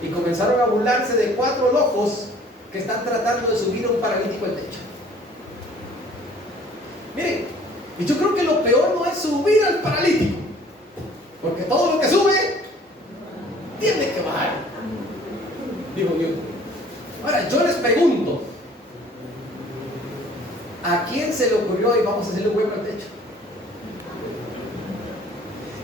y comenzaron a burlarse de 4 locos que están tratando de subir a un paralítico al techo. Miren, y yo creo que lo peor no es subir al paralítico, porque todo lo que sube tiene que bajar, digo yo. Ahora yo les pregunto, ¿a quién se le ocurrió y vamos a hacerle un hueco al techo?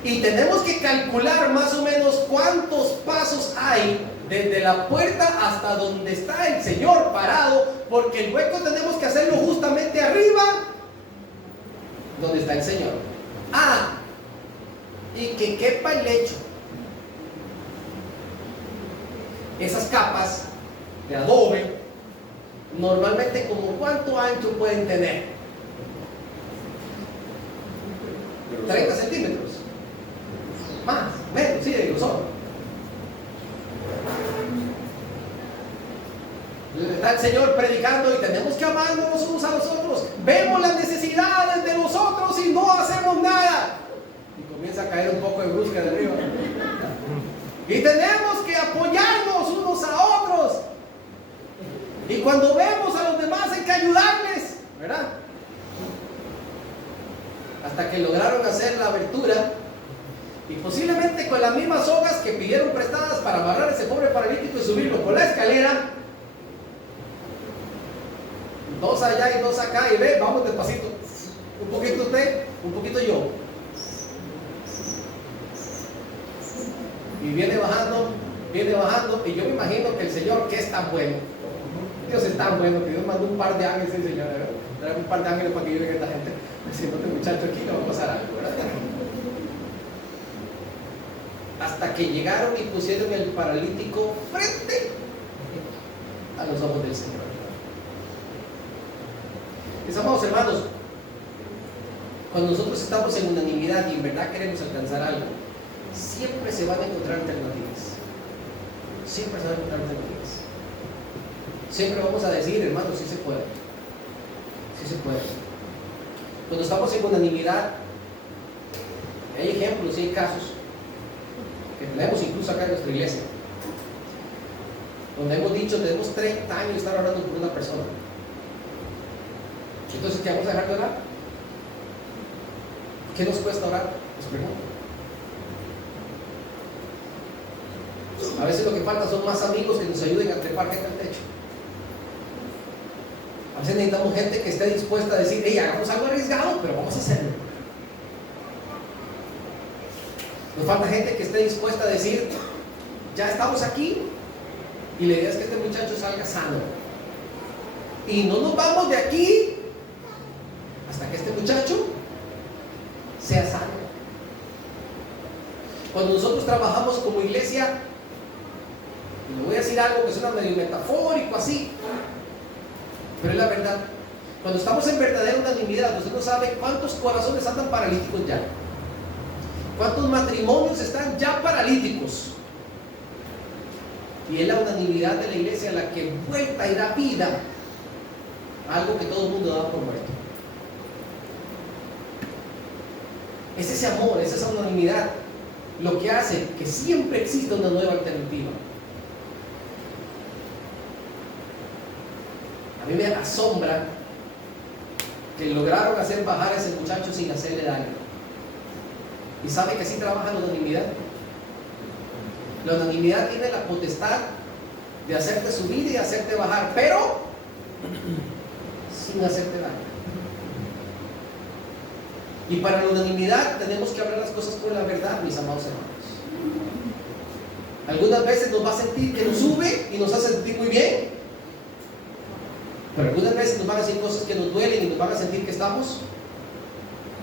Y tenemos que calcular más o menos cuántos pasos hay desde la puerta hasta donde está el Señor parado, porque el hueco tenemos que hacerlo justamente arriba donde está el Señor. Y que quepa el lecho. Esas capas de adobe normalmente, como ¿cuánto ancho pueden tener? 30 centímetros. Más, menos, sí, de grosor. Está el Señor predicando y tenemos que amarnos unos a los otros. Vemos las necesidades de los otros y no hacemos nada. Y comienza a caer un poco de brusca de arriba. Y tenemos que apoyarnos unos a otros. Y cuando vemos a los demás hay que ayudarles, ¿verdad? Hasta que lograron hacer la abertura. Y posiblemente con las mismas sogas que pidieron prestadas para amarrar a ese pobre paralítico y subirlo por la escalera. 2 allá y 2 acá, y ve, vamos despacito. Un poquito usted, un poquito yo. Y viene bajando, y yo me imagino que el Señor, que es tan bueno, Dios es tan bueno, que Dios mandó un par de ángeles, Señor, ¿verdad? Trae un par de ángeles para que lleven a esta gente. Si no, este muchacho aquí no va a pasar algo, ¿verdad? Hasta que llegaron y pusieron el paralítico frente a los ojos del Señor. Mis amados hermanos, cuando nosotros estamos en unanimidad y en verdad queremos alcanzar algo, siempre se van a encontrar alternativas. Siempre se van a encontrar alternativas. Siempre vamos a decir, hermanos, sí se puede. Sí se puede. Cuando estamos en unanimidad, hay ejemplos y hay casos que tenemos incluso acá en nuestra iglesia, donde hemos dicho, tenemos 30 años de estar orando por una persona. Entonces, ¿qué vamos a dejar de orar? ¿Qué nos cuesta orar? Les pregunto. A veces lo que falta son más amigos que nos ayuden a trepar gente al techo. A veces necesitamos gente que esté dispuesta a decir, hey, hagamos algo arriesgado, pero vamos a hacerlo. Nos falta gente que esté dispuesta a decir, ya estamos aquí y la idea es que este muchacho salga sano. Y no nos vamos de aquí hasta que este muchacho sea sano. Cuando nosotros trabajamos como iglesia, y le voy a decir algo que suena medio metafórico así, pero es la verdad. Cuando estamos en verdadera unanimidad, usted no sabe cuántos corazones andan paralíticos ya, cuántos matrimonios están ya paralíticos. Y es la unanimidad de la iglesia la que vuelta y da vida a algo que todo el mundo da por muerto. Es ese amor, es esa unanimidad lo que hace que siempre exista una nueva alternativa. A mí me asombra que lograron hacer bajar a ese muchacho sin hacerle daño. Y sabe que así trabaja la unanimidad. La unanimidad tiene la potestad de hacerte subir y de hacerte bajar, pero sin hacerte daño. Y para la unanimidad tenemos que hablar las cosas con la verdad, mis amados hermanos. Algunas veces nos va a sentir que nos sube y nos hace sentir muy bien, pero algunas veces nos van a decir cosas que nos duelen y nos van a sentir que estamos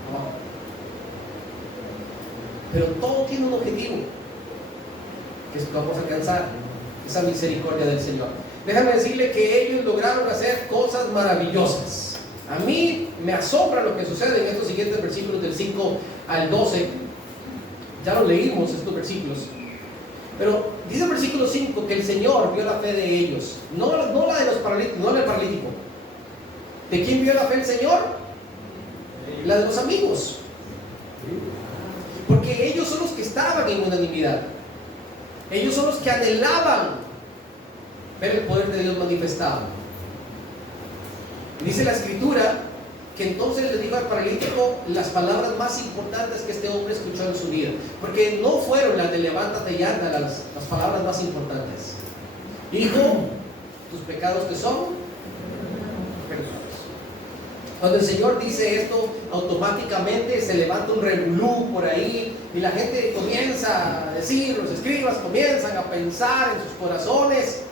abajo. Pero todo tiene un objetivo, que es que vamos a alcanzar esa misericordia del Señor. Déjame decirle que ellos lograron hacer cosas maravillosas. A mí me asombra lo que sucede en estos siguientes versículos del 5 al 12. Ya lo leímos estos versículos. Pero dice el versículo 5 que el Señor vio la fe de ellos. No la de los paralíticos, no la del paralítico. ¿De quién vio la fe el Señor? La de los amigos. Porque ellos son los que estaban en unanimidad. Ellos son los que anhelaban ver el poder de Dios manifestado. Dice la Escritura que entonces le dijo al paralítico las palabras más importantes que este hombre escuchó en su vida, porque no fueron las de levántate y anda las palabras más importantes. Hijo, tus pecados te son perdonados. Cuando el Señor dice esto, automáticamente se levanta un revolú por ahí y la gente comienza a decir, los escribas comienzan a pensar en sus corazones.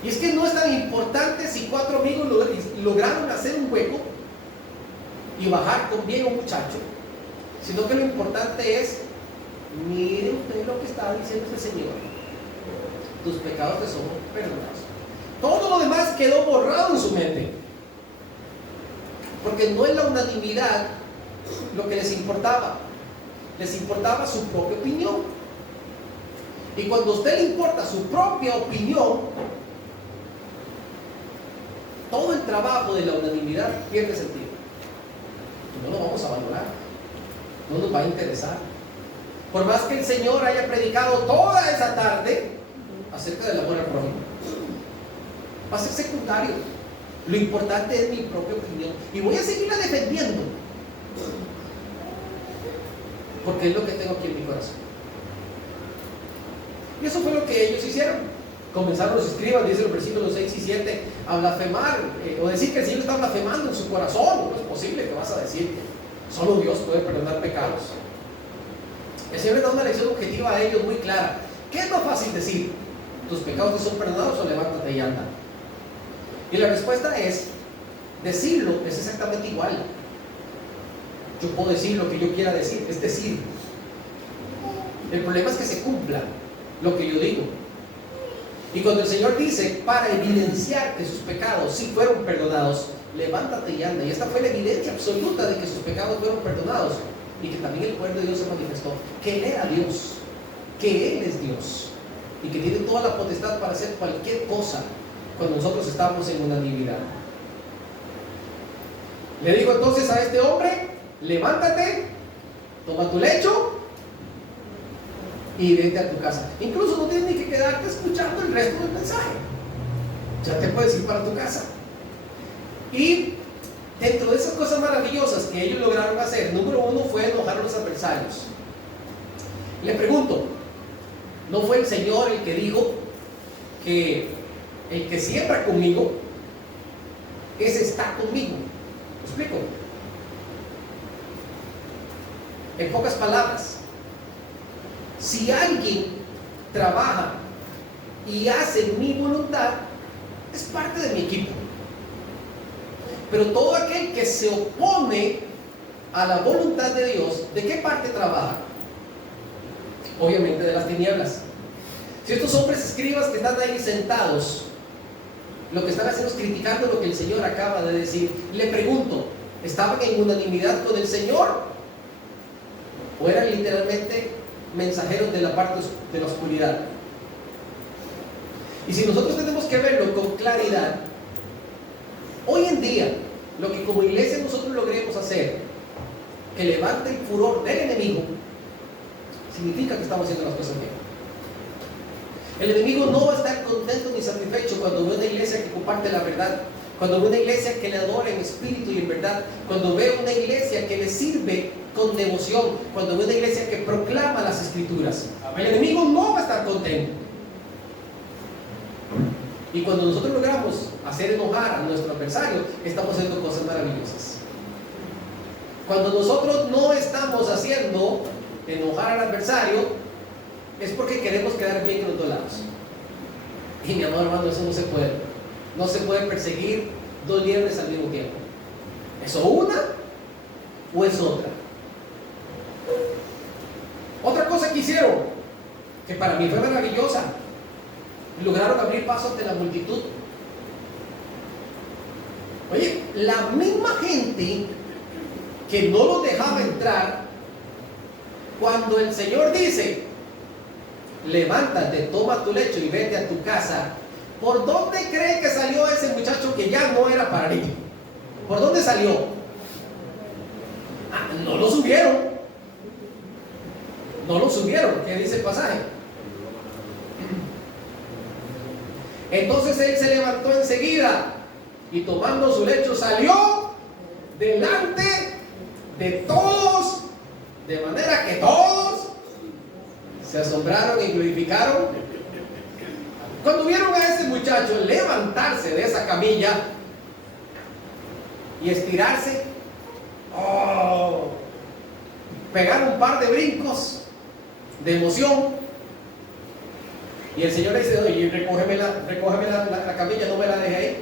Y es que no es tan importante si 4 amigos lograron hacer un hueco y bajar con bien a un muchacho, sino que lo importante es, mire usted lo que está diciendo este Señor, tus pecados te son perdonados. Todo lo demás quedó borrado en su mente, porque no es la unanimidad lo que les importaba su propia opinión. Y cuando a usted le importa su propia opinión, todo el trabajo de la unanimidad pierde sentido. No lo vamos a valorar, no nos va a interesar. Por más que el Señor haya predicado toda esa tarde acerca del amor al prójimo, va a ser secundario. Lo importante es mi propia opinión y voy a seguirla defendiendo, porque es lo que tengo aquí en mi corazón. Y eso fue lo que ellos hicieron. Comenzaron los escribas, dice los versículos 6 y 7, a blasfemar, o decir que el Señor está blasfemando en su corazón. No es posible que vas a decir que solo Dios puede perdonar pecados. El Señor les da una lección objetiva a ellos muy clara. ¿Qué es más fácil decir? ¿Tus pecados te son perdonados o levántate y anda? Y la respuesta es, decirlo es exactamente igual. Yo puedo decir lo que yo quiera decir, es decir. El problema es que se cumpla lo que yo digo. Y cuando el Señor dice, para evidenciar que sus pecados sí fueron perdonados, levántate y anda. Y esta fue la evidencia absoluta de que sus pecados fueron perdonados y que también el poder de Dios se manifestó. Que Él era Dios, que Él es Dios y que tiene toda la potestad para hacer cualquier cosa cuando nosotros estamos en unanimidad. Le dijo entonces a este hombre, levántate, toma tu lecho y vete a tu casa. Incluso no tienes ni que quedarte escuchando el resto del mensaje. Ya te puedes ir para tu casa. Y dentro de esas cosas maravillosas que ellos lograron hacer, número 1 fue enojar a los adversarios. Le pregunto, ¿no fue el Señor el que dijo que el que siembra conmigo, ese está conmigo? ¿Me explico? En pocas palabras, si alguien trabaja y hace mi voluntad, es parte de mi equipo. Pero todo aquel que se opone a la voluntad de Dios, ¿de qué parte trabaja? Obviamente de las tinieblas. Si estos hombres escribas que están ahí sentados Lo que están haciendo es criticando lo que el Señor acaba de decir. Le pregunto, ¿estaban en unanimidad con el Señor? ¿O eran literalmente mensajeros de la parte de la oscuridad? Y si nosotros tenemos que verlo con claridad, hoy en día, lo que como iglesia nosotros logremos hacer, que levante el furor del enemigo, significa que estamos haciendo las cosas bien. El enemigo no va a estar contento ni satisfecho cuando ve una iglesia que comparte la verdad, cuando ve una iglesia que le adora en espíritu y en verdad, cuando ve una iglesia que le sirve con devoción, cuando ve una iglesia que proclama las escrituras. El enemigo no va a estar contento. Y cuando nosotros logramos hacer enojar a nuestro adversario, estamos haciendo cosas maravillosas. Cuando nosotros no estamos haciendo enojar al adversario, es porque queremos quedar bien con los dos lados. Y mi amor hermano, eso no se puede. No se puede perseguir dos liebres al mismo tiempo. ¿Es o una o es otra? Otra cosa que hicieron, que para mí fue maravillosa, lograron abrir paso ante la multitud. Oye, la misma gente que no los dejaba entrar, cuando el Señor dice: levántate, toma tu lecho y vete a tu casa, ¿por dónde cree que salió ese muchacho que ya no era paralítico? ¿Por dónde salió? No lo subieron. No lo subieron. ¿Qué dice el pasaje? Entonces él se levantó enseguida y tomando su lecho salió delante de todos, de manera que todos se asombraron y glorificaron. Cuando vieron a ese muchacho levantarse de esa camilla y estirarse, pegar un par de brincos de emoción, y el Señor le dice: oye, recógeme la camilla, no me la deje ahí.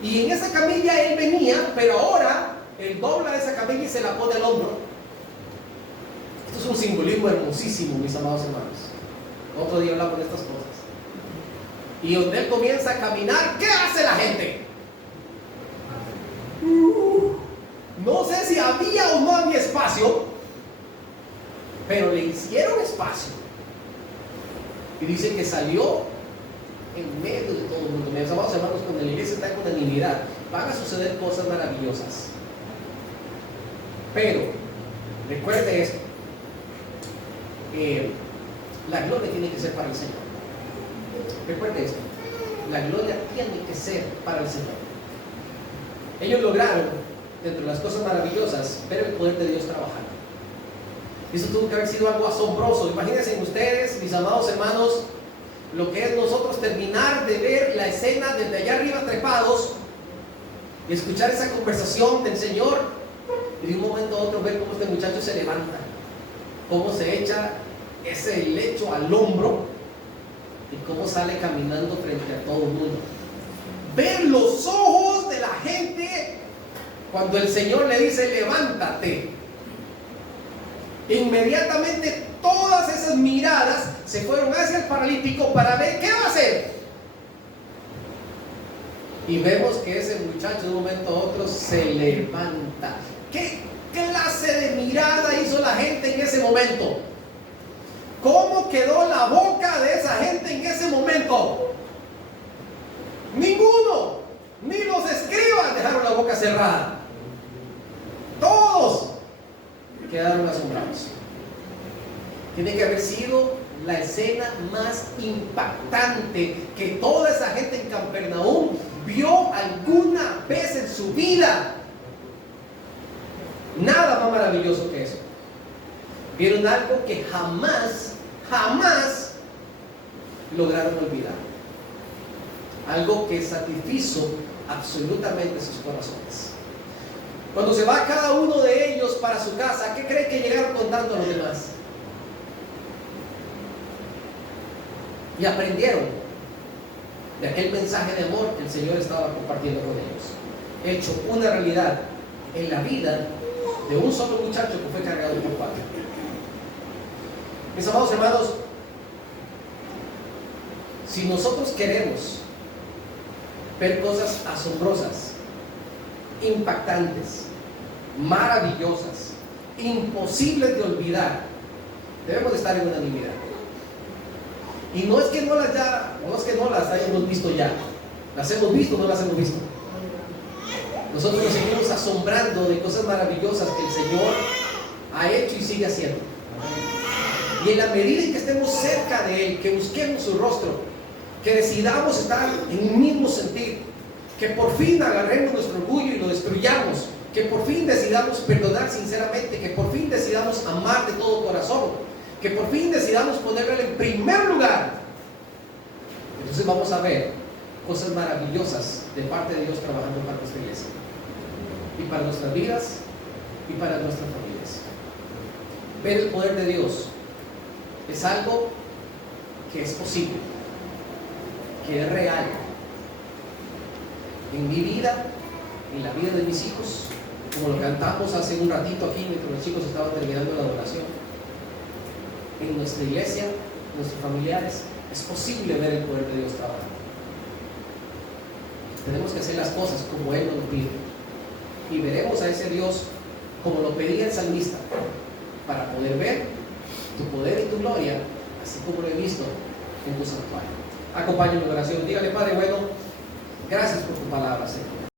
Y en esa camilla él venía, pero ahora él dobla esa camilla y se la pone al hombro. Esto es un simbolismo hermosísimo, mis amados hermanos. Otro día hablamos de estas cosas. Y donde él comienza a caminar, ¿qué hace la gente? No sé si había o no había espacio, pero le hicieron espacio. Y dice que salió en medio de todo el mundo. Mis amados hermanos, cuando la iglesia está en unanimidad, van a suceder cosas maravillosas. Pero recuerde esto: la gloria tiene que ser para el Señor. Recuerde esto: la gloria tiene que ser para el Señor. Ellos lograron, dentro de las cosas maravillosas, ver el poder de Dios trabajando. Eso tuvo que haber sido algo asombroso. Imagínense ustedes, mis amados hermanos, lo que es nosotros terminar de ver la escena desde allá arriba trepados y escuchar esa conversación del Señor, y de un momento a otro ver cómo este muchacho se levanta, cómo se echa ese lecho al hombro y cómo sale caminando frente a todo el mundo. Ver los ojos de la gente cuando el Señor le dice: levántate. Inmediatamente todas esas miradas se fueron hacia el paralítico para ver qué va a hacer. Y vemos que ese muchacho de un momento a otro se levanta. ¿Qué clase de mirada hizo la gente en ese momento? ¿Cómo quedó la boca de esa gente en ese momento? Ninguno, ni los escribas dejaron la boca cerrada. Todos quedaron asombrados. Tiene que haber sido la escena más impactante que toda esa gente en Capernaum vio alguna vez en su vida. Nada más maravilloso que eso. Vieron algo que jamás lograron olvidar. Algo que satisfizo absolutamente sus corazones. Cuando se va cada uno de ellos para su casa, ¿qué creen que llegaron contando a los demás? Y aprendieron de aquel mensaje de amor que el Señor estaba compartiendo con ellos, hecho una realidad en la vida de un solo muchacho que fue cargado por cuatro. Mis amados hermanos, si nosotros queremos ver cosas asombrosas, impactantes, maravillosas, imposibles de olvidar, debemos de estar en unanimidad. Y no es que no las hayamos visto ya, las hemos visto, no las hemos visto. Nosotros nos seguimos asombrando de cosas maravillosas que el Señor ha hecho y sigue haciendo. Y en la medida en que estemos cerca de Él, que busquemos su rostro, que decidamos estar en un mismo sentir, que por fin agarremos nuestro orgullo y lo destruyamos, que por fin decidamos perdonar sinceramente, que por fin decidamos amar de todo corazón, que por fin decidamos ponerlo en primer lugar, entonces vamos a ver cosas maravillosas de parte de Dios trabajando para nuestra iglesia y para nuestras vidas y para nuestras familias. Ver el poder de Dios es algo que es posible, que es real en mi vida, en la vida de mis hijos, como lo cantamos hace un ratito aquí mientras los chicos estaban terminando la adoración, en nuestra iglesia, en nuestros familiares. Es posible ver el poder de Dios trabajando. Tenemos que hacer las cosas como Él nos pide, y veremos a ese Dios como lo pedía el salmista, para poder ver tu poder y tu gloria, así como lo he visto en tu santuario. Acompáñenme en oración. Dígale: Padre bueno, gracias por tu palabra, Señor.